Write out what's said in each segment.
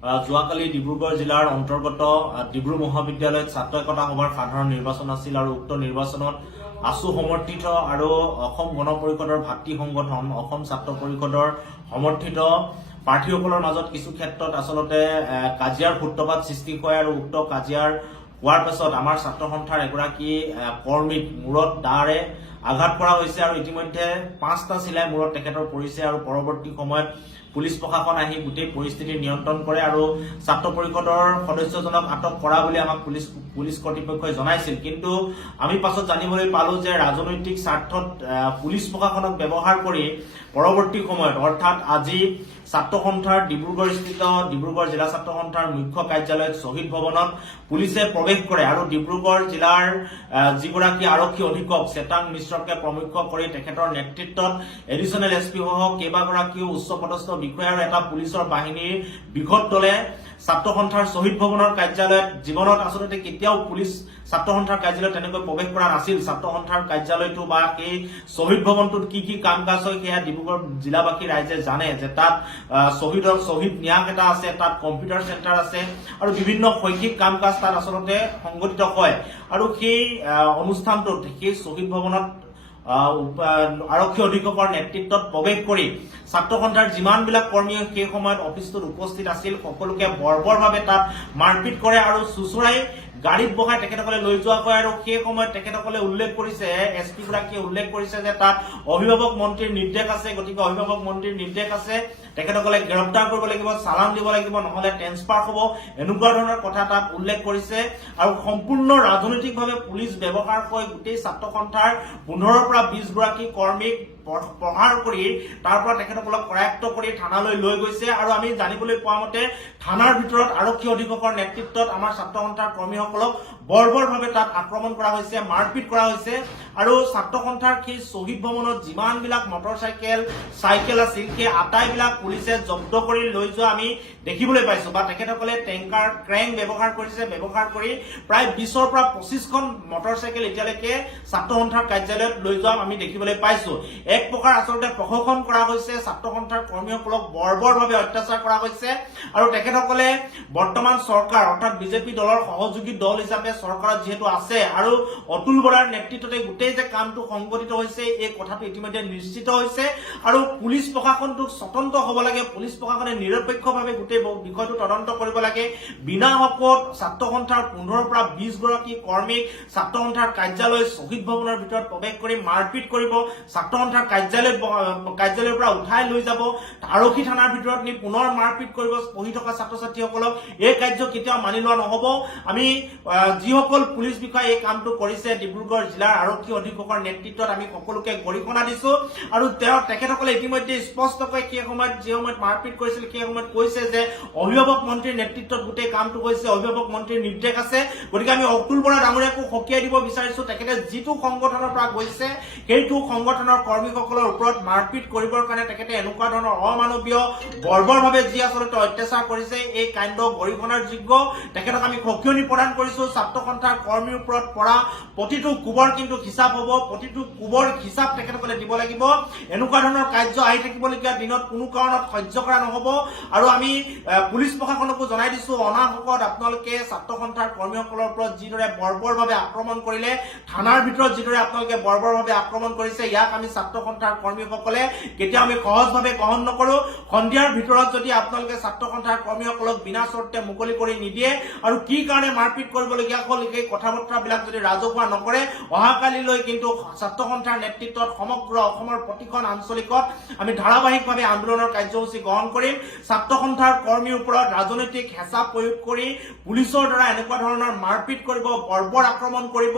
যোৱাকালি ডিব্ৰুগড় জিলাৰ অন্তৰ্গত ডিব্ৰু মহাবিদ্যালয়ত ছাত্ৰ একতা সভাৰ সাধাৰণ নিৰ্বাচন আছিল আৰু উক্ত নিৰ্বাচনত AASU সমৰ্থিত আৰু অসম গণ পৰিষদৰ ভাতৃ সংগঠন অসম ছাত্ৰ পৰিষদৰ সমৰ্থিত প্ৰাৰ্থীসকলৰ মাজত কিছু ক্ষেত্ৰত আচলতে কাজিয়াৰ সূত্ৰপাত সৃষ্টি হয় আৰু উক্ত কাজিয়াৰ হোৱাৰ পাছত আমাৰ ছাত্ৰ সন্থাৰ এগৰাকী কৰ্মীক মূৰত দাৰে আঘাত কৰা হৈছে আৰু ইতিমধ্যে 5টা চিলাই মূৰত তেখেতৰ পৰিছে আৰু পৰৱৰ্তী সময়ত পুলিচ প্ৰশাসন আহি গোটেই পৰিস্থিতি নিয়ন্ত্ৰণ কৰে আৰু ছাত্ৰ পৰিষদৰ সদস্যজনক আটক কৰা বুলি আমাক পুলিচ কৰ্তৃপক্ষই জনাইছিল। কিন্তু আমি পাছত জানিবলৈ পালো যে ৰাজনৈতিক স্বাৰ্থত পুলিচ প্ৰশাসনক ব্যৱহাৰ কৰি পৰৱৰ্তী সময়ত অৰ্থাৎ আজি ছাত্ৰ সন্থাৰ ডিব্ৰুগড়স্থিত ডিব্ৰুগড় জিলা ছাত্ৰ সন্থাৰ মুখ্য কাৰ্যালয়ত শ্বহীদ ভৱনত পুলিচে প্ৰৱেশ কৰে আৰু ডিব্ৰুগড় জিলাৰ যিগৰাকী আৰক্ষী অধীক্ষক চেতাং মিশ্ৰকে প্ৰমুখ্য কৰি তেখেতৰ নেতৃত্বত এডিচনেল SP সহ কেইবাগৰাকীও উচ্চপদস্থ বিষয়া আৰু এটা পুলিচৰ বাহিনীৰ বৃহৎ দলে ছাত্ৰ সন্থাৰ শ্বহীদ ভৱনৰ কাৰ্যালয়ত জীৱনত আচলতে কেতিয়াও পুলিচ ছাত্ৰ সন্থাৰ কাৰ্যালয়ত তেনেকৈ প্ৰৱেশ কৰা নাছিল। ছাত্ৰ সন্থাৰ কাৰ্যালয়টো বা এই শ্বহীদ ভৱনটোত কি কাম কাজ হয় সেয়া ডিব্ৰুগড় জিলাবাসী ৰাইজে জানে যে তাত শ্বহীদ ন্যাস এটা আছে, তাত কম্পিউটাৰ চেণ্টাৰ আছে আৰু বিভিন্ন শৈক্ষিক কাম কাজ তাত আচলতে সংঘটিত হয় আৰু সেই অনুষ্ঠানটোত সেই শ্বহীদ ভৱনত আৰক্ষী অধীক্ষকৰ নেতৃত্বত প্ৰৱেশ কৰি ছাত্ৰ সন্থাৰ যিমানবিলাক কৰ্মীয়ে সেই সময়ত অফিচটোত উপস্থিত আছিল সকলোকে বৰ্বৰভাৱে তাত মাৰপিট কৰে আৰু চুচুৰাই গাড়ীত বহাই তেখেতসকলে লৈ যোৱা হয় আৰু সেই সময়ত তেখেতসকলে উল্লেখ কৰিছে SP গৰাকীয়ে উল্লেখ কৰিছে যে তাত অভিভাৱক মন্ত্ৰীৰ নিৰ্দেশ আছে, গতিকে অভিভাৱক মন্ত্ৰীৰ নিৰ্দেশ আছে তেখেতসকলে গ্ৰেপ্তাৰ কৰিব লাগিব, চালান দিব লাগিব, নহলে ট্ৰেন্সফাৰ হ'ব, এনেকুৱা ধৰণৰ কথা তাত উল্লেখ কৰিছে আৰু সম্পূৰ্ণ ৰাজনৈতিকভাৱে পুলিচ ব্যৱহাৰ কৰি গোটেই ছাত্ৰ সন্থাৰ 15ৰ পৰা 20 গৰাকী কৰ্মীক প্ৰহাৰ কৰি তাৰ পৰা তেখেতসকলক কৰায়ত্ব কৰি থানালৈ লৈ গৈছে আৰু আমি জানিবলৈ পোৱা মতে থানাৰ ভিতৰত আৰক্ষী অধীক্ষকৰ নেতৃত্বত আমাৰ ছাত্ৰ সন্থাৰ কৰ্মীসকলক বৰ্বৰভাৱে তাত আক্ৰমণ কৰা হৈছে, মাৰপিট কৰা হৈছে আৰু ছাত্ৰ সন্থাৰ সেই শ্বহীদ ভৱনত যিমানবিলাক মটৰচাইকেল আছিল সেই আটাইবিলাক পুলিচে জব্দ কৰি লৈ যোৱা আমি দেখিবলৈ পাইছো বা তেখেতসকলে টেংকাৰ ক্ৰেংক ব্যৱহাৰ কৰিছে, ব্যৱহাৰ কৰি প্ৰায় 20ৰ পৰা 25খন মটৰচাইকেল এতিয়ালৈকে ছাত্ৰ সন্থাৰ কাৰ্যালয়ত লৈ যোৱা আমি দেখিবলৈ পাইছো। এক প্ৰকাৰ আচলতে প্ৰশাসন কৰা হৈছে, ছাত্ৰ সন্থাৰ কৰ্মীসকলক বৰ্বৰভাৱে অত্যাচাৰ কৰা হৈছে আৰু তেখেতসকলে বৰ্তমান চৰকাৰ অৰ্থাৎ বিজেপি দলৰ সহযোগী দল হিচাপে চৰকাৰত যিহেতু আছে আৰু অতুল বৰাৰ নেতৃত্বতে গোটেই যে কামটো সংগঠিত হৈছে এই কথাটো ইতিমধ্যে নিশ্চিত হৈছে আৰু পুলিচ প্ৰশাসনটো স্বতন্ত্ৰ হ'ব লাগে, পুলিচ প্ৰশাসনে নিৰপেক্ষভাৱে গোটেই বিষয়টো তদন্ত কৰিব লাগে। বিনা হকত ছাত্ৰ সন্থাৰ 15ৰ পৰা 20 গৰাকী কৰ্মীক ছাত্ৰ সন্থাৰ কাৰ্যালয় শ্বহীদ ভৱনৰ ভিতৰত প্ৰৱেশ কৰি মাৰপিট কৰিব, ছাত্ৰ সন্থাৰ কাৰ্যালয়ৰ পৰা উঠাই লৈ যাব, আৰক্ষী থানাৰ ভিতৰত নি পুনৰ মাৰপিট কৰিব পঢ়ি থকা ছাত্ৰ ছাত্ৰীসকলক। এই কাৰ্য কেতিয়াও মানি লোৱা নহ'ব। আমি যিসকল পুলিচ বিষয়া এই কামটো কৰিছে ডিব্ৰুগড় জিলাৰ আৰক্ষী অধীক্ষকৰ নেতৃত্বত আমি সকলোকে গৰিহণা দিছো আৰু তেখেতসকলে ইতিমধ্যে স্পষ্টকৈ সেই সময়ত যি সময়ত মাৰপিট কৰিছিল সেই সময়ত কৈছে যে অভিভাৱক মন্ত্ৰীৰ নেতৃত্বত গোটেই কামটো হৈছে, অভিভাৱক মন্ত্ৰীৰ নিৰ্দেশ আছে। গতিকে আমি অতুল বৰা ডাঙৰীয়াকো সকীয়াই দিব বিচাৰিছো তেখেতে যিটো সংগঠনৰ পৰা গৈছে সেইটো সংগঠনৰ কৰ্মীসকলৰ ওপৰত মাৰপিট কৰিবৰ কাৰণে তেখেতে এনেকুৱা ধৰণৰ অমানৱীয় বৰ্বৰভাৱে যি আচলতে অত্যাচাৰ কৰিছে এই কাণ্ড গৰিহণাৰ যোগ্য। তেখেতক আমি সকিয়নি প্ৰদান কৰিছো। ছাত্ৰ সন্থাৰ কৰ্মীৰ ওপৰত পৰা প্ৰতিটো কোবৰ কিন্তু হিচাপ হ'ব, প্ৰতিটো কোবৰ হিচাপ তেখেতসকলে দিব লাগিব। এনেকুৱা ধৰণৰ কাৰ্য আহি থাকিবলগীয়া দিনত কোনো কাৰণত সহ্য কৰা নহ'ব আৰু আমি পুলিচ প্ৰশাসনকো জনাই দিছো অনাহকত আপোনালোকে ছাত্ৰ সন্থাৰ কৰ্মীসকলৰ ওপৰত যিদৰে বৰ্বৰভাৱে আক্ৰমণ কৰিলে, থানাৰ ভিতৰত যিদৰে আপোনালোকে বৰ্বৰভাৱে আক্ৰমণ কৰিছে ইয়াক আমি ছাত্ৰ সন্থাৰ কৰ্মীসকলে কেতিয়াও আমি সহজভাৱে গ্ৰহণ নকৰো। সন্ধিয়াৰ ভিতৰত যদি আপোনালোকে ছাত্ৰ সন্থাৰ কৰ্মীসকলক বিনা চৰ্তে মুকলি কৰি নিদিয়ে আৰু কি কাৰণে মাৰপিট কৰিবলগীয়া হ'ল সেই কথা বতৰাবিলাক যদি ৰাজহুৱা নকৰে অহাকালিলৈ কিন্তু ছাত্ৰ সন্থাৰ নেতৃত্বত সমগ্ৰ অসমৰ প্ৰতিখন আঞ্চলিকত আমি ধাৰাবাহিকভাৱে আন্দোলনৰ কাৰ্যসূচী গ্ৰহণ কৰিম। ছাত্ৰ সন্থাৰ কৰ্মীৰ ওপৰত ৰাজনৈতিক হেঁচা প্ৰয়োগ কৰি পুলিচৰ দ্বাৰা এনেকুৱা ধৰণৰ মাৰপিট কৰিব, বৰ্বৰ আক্ৰমণ কৰিব,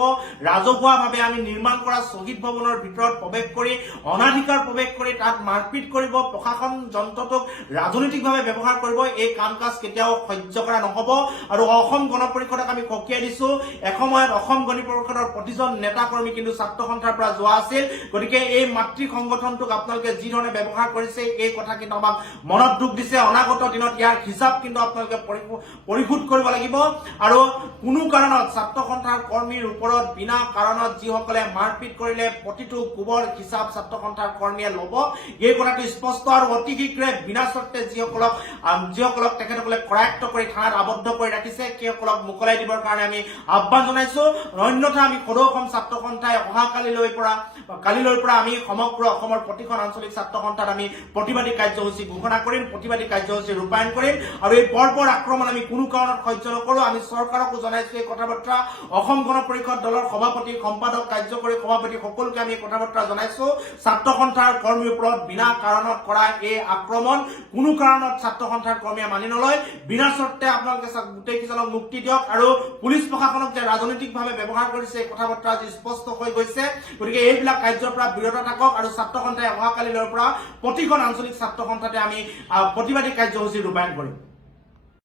ৰাজহুৱাভাৱে আমি নিৰ্মাণ কৰা শ্বহীদ ভৱনৰ ভিতৰত প্ৰৱেশ কৰি অনাধিকাৰ প্ৰৱেশ কৰি তাত মাৰপিট কৰিব, প্ৰশাসন যন্ত্ৰটোক ৰাজনৈতিকভাৱে ব্যৱহাৰ কৰিব, এই কাম কাজ কেতিয়াও সহ্য কৰা নহ'ব আৰু অসম গণ পৰিষদক আমি সকীয়াই দিছো। এসময়ত অসম গণ পৰিষদৰ প্ৰতিজন নেতা কৰ্মী কিন্তু ছাত্ৰ সন্থাৰ পৰা যোৱা আছিল গতিকে এই মাতৃ সংগঠনটোক আপোনালোকে যি ধৰণে ব্যৱহাৰ কৰিছে এই কথা কিন্তু আমাক মনত দুখ দিছে অনাগত দিনত ইয়াৰ হিচাপ কিন্তু আপোনালোকে পৰিশোধ কৰিব লাগিব আৰু কোনো কাৰণত ছাত্ৰ সন্থাৰ কৰ্মীৰ ওপৰত বিনা কাৰণত যিসকলে মাৰপিট কৰিলে প্ৰতিটো কোবৰ হিচাপ ছাত্ৰ সন্থাৰ কৰ্মীয়ে ল'ব এই কথাটো স্পষ্ট আৰু অতি শীঘ্ৰে বিনা চৰ্তে যিসকলক তেখেতসকলে কৰায়ত্ব কৰি থানাত আবদ্ধ কৰি ৰাখিছে সেইসকলক মোকলাই দিবৰ কাৰণে আমি আহ্বান জনাইছো অন্যথা আমি সদৌ অসম ছাত্ৰ সন্থাই কালিলৈৰ পৰা আমি সমগ্ৰ অসমৰ প্ৰতিখন আঞ্চলিক ছাত্ৰ সন্থাত আমি প্ৰতিবাদী কাৰ্যসূচী ঘোষণা কৰিম প্ৰতিবাদী কাৰ্যসূচী ৰূপায়ণ কৰিম আৰু এই বৰ্বৰ আক্ৰমণ আমি কোনো কাৰণত সহ্য নকৰো আমি চৰকাৰকো জনাইছো এই কথা-বাৰ্তা অসম গণ পৰিষদ দলৰ সভাপতি সম্পাদক কাৰ্যকৰী সভাপতি সকলোকে আমি কথা-বাৰ্তা জনাইছো ছাত্ৰ সন্থাৰ কৰ্মীৰ ওপৰত বিনা কাৰণত কৰা এই আক্ৰমণ কোনো কাৰণত ছাত্ৰ সন্থাৰ কৰ্মীয়ে মানি নলয় বিনা চৰ্তে আপোনালোকে গোটেই কিজনক মুক্তি দিয়ক আৰু পুলিচ প্ৰশাসনক যে ৰাজনৈতিকভাৱে ব্যৱহাৰ কৰিছে এই কথা-বাৰ্তা আজি স্পষ্ট হৈ গৈছে গতিকে এইবিলাক কাৰ্যৰ পৰা বিৰত থাকক আৰু ছাত্ৰ সন্থাই অহাকালিলৈৰ পৰা প্ৰতিখন আঞ্চলিক ছাত্ৰ সন্থাতে আমি প্ৰতিবাদী কাৰ্যসূচী ৰূপায়ণ কৰিম